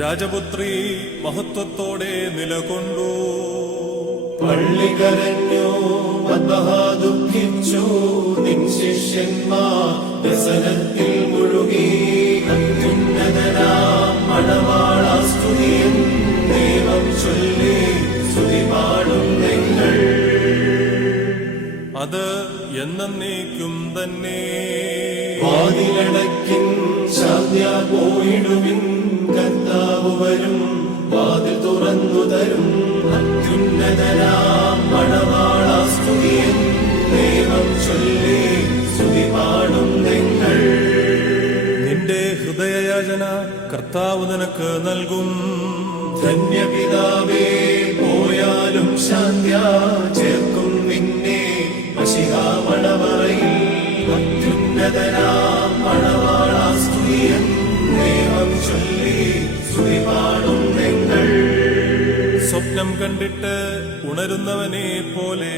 രാജപുത്രി മഹത്വത്തോടെ നിലകൊണ്ടു. പള്ളി കരഞ്ഞു, ദുഃഖിച്ചു, നിൻ ശിഷ്യന്മാർ വ്യസനത്തിൽ മുഴുകി. അത്യുന്നതനാം മണവാളാ സ്തുതിയും ദൈവം ചൊല്ലി സ്തുതി പാടും നിങ്ങൾ. അത് എന്നേക്കും തന്നെ. വാതിലടയ്ക്കിൻ, ശാന്ത്യ പോയിടുവിൻ, കർത്താവ് വരും, വാതിൽ തുറന്നു തരും. അത്യുന്നതനാം മണവാളാ സ്തുതിയും ദൈവം ചൊല്ലി സ്തുതി പാടും നിങ്ങൾ. നിന്റെ ഹൃദയയാചന കർത്താവ് നിനക്ക് നൽകും. ധന്യപിതാവേ, പോയാലും ശാന്ത്യ ചേർക്കും നിന്നെ മണവറയിൽ. അത്യുന്നതനാം മണവാളാ സ്തുതിയും ദൈവം ചൊല്ലി സ്തുതി പാടും നിങ്ങൾ. സ്വപ്നം കണ്ടിട്ട് ഉണരുന്നവനെ പോലെ